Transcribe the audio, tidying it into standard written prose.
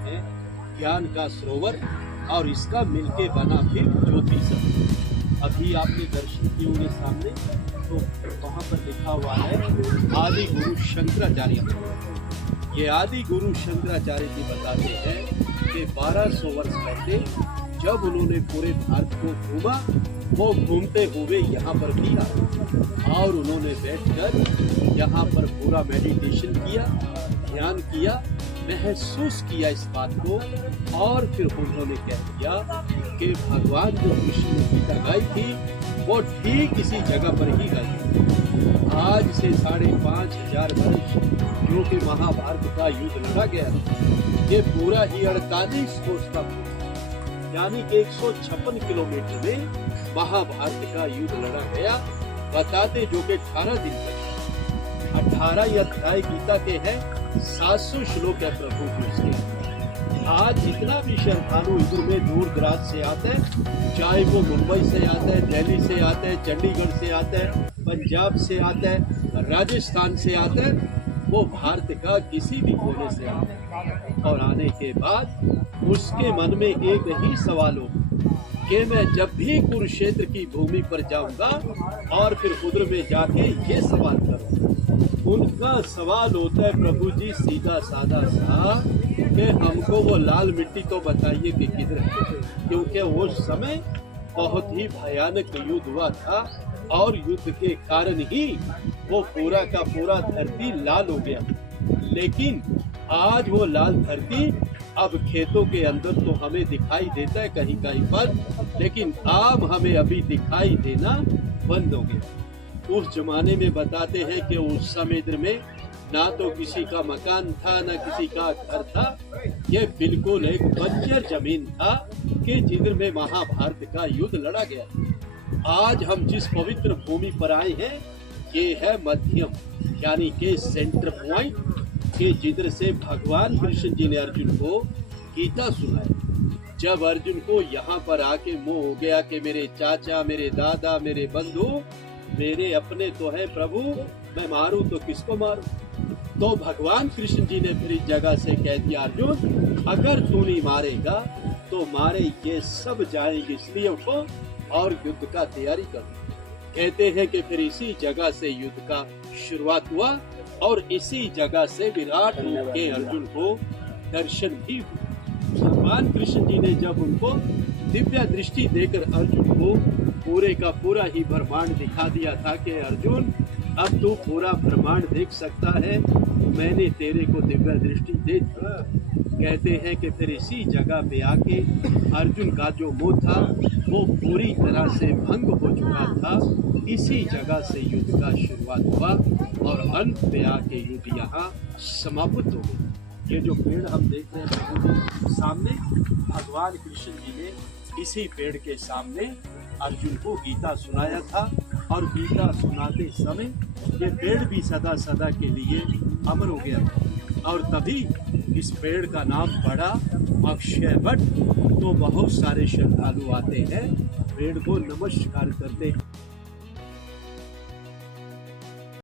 हैं ज्ञान का सरोवर और इसका मिलके बना फिर ज्योति सरोवर। अभी आपने दर्शन किए होंगे सामने, तो वहाँ पर लिखा हुआ है आदि गुरु शंकराचार्य। ये आदि गुरु शंकराचार्य जी बताते हैं कि 1200 वर्ष पहले जब उन्होंने पूरे भारत को घूमा, वो घूमते हुए यहाँ पर भी आए और उन्होंने बैठकर यहाँ पर पूरा मेडिटेशन किया, ध्यान किया, महसूस किया इस बात को, और फिर उन्होंने कह दिया कि भगवान जो कृष्ण ने गीता गाई थी वो ठीक इसी जगह पर ही गाई। आज से 5,500 वर्ष जो कि महाभारत का युद्ध लड़ा गया, ये पूरा ही 48 कोस का यानी कि 156 किलोमीटर में महाभारत का युद्ध लड़ा गया। बताते जो कि 18 दिन तक 18 अध्याय गीता के हैं, 700 श्लोक है प्रभु जी उसके। आज जितना भी श्रद्धालु इधर में दूर दराज से आते हैं, चाहे वो मुंबई से आते हैं, दिल्ली से आते हैं, चंडीगढ़ से आते हैं, पंजाब से आते हैं, राजस्थान से आते हैं, वो भारत का किसी भी कोने से आते हैं। और आने के बाद उसके मन में एक ही सवाल हो कि मैं जब भी कुरुक्षेत्र की भूमि पर जाऊंगा और फिर उधर में जाके ये सवाल करूं। उनका सवाल होता है प्रभु जी सीधा साधा सा कि हमको वो लाल मिट्टी तो बताइए कि किधर है, क्योंकि वो समय बहुत ही भयानक युद्ध हुआ था और युद्ध के कारण ही वो पूरा का पूरा धरती लाल हो गया। लेकिन आज वो लाल धरती अब खेतों के अंदर तो हमें दिखाई देता है कहीं कहीं पर, लेकिन अब हमें अभी दिखाई देना बंद हो गया। उस जमाने में बताते हैं कि उस समय में ना तो किसी का मकान था, ना किसी का घर था, ये बिल्कुल एक बंजर जमीन था कि जिधर में महाभारत का युद्ध लड़ा गया। आज हम जिस पवित्र भूमि पर आए हैं, ये है मध्यम यानी कि सेंटर पॉइंट, कि जिधर से भगवान कृष्ण जी ने अर्जुन को गीता सुनाई। जब अर्जुन को यहाँ पर आके मोह हो गया कि मेरे चाचा, मेरे दादा, मेरे बंधु मेरे अपने तो हैं प्रभु, मैं मारूं तो किसको मारूं, तो भगवान कृष्ण जी ने फिर इस जगह से कह दिया अर्जुन अगर तू नहीं मारेगा तो मारे ये सब जाएंगे, इसलिए उठो और युद्ध का तैयारी करो। कहते हैं कि फिर इसी जगह से युद्ध का शुरुआत हुआ और इसी जगह से विराट रूप के अर्जुन को दर्शन भी हुआ। भगवान कृष्ण जी ने जब उनको दिव्य दृष्टि देकर अर्जुन को पूरे का पूरा ही ब्रह्मांड दिखा दिया था कि अर्जुन अब तू पूरा ब्रह्मांड देख सकता है, मैंने तेरे को दिव्य दृष्टि दे दी। कहते हैं कि फिर इसी जगह पे आके अर्जुन का जो मोह था वो पूरी तरह से भंग हो चुका था। इसी जगह से युद्ध का शुरुआत हुआ और अंत पे आके युद्ध यहाँ समाप्त हो गया। ये जो पेड़ हम देख रहे हैं सामने, भगवान कृष्ण जी ने इसी पेड़ के सामने अर्जुन को गीता सुनाया था और गीता सुनाते समय ये पेड़ भी सदा सदा के लिए अमर हो गया था। और तभी इस पेड़ का नाम पड़ा अक्षयवट। तो बहुत सारे श्रद्धालु आते हैं, पेड़ को नमस्कार करते हैं।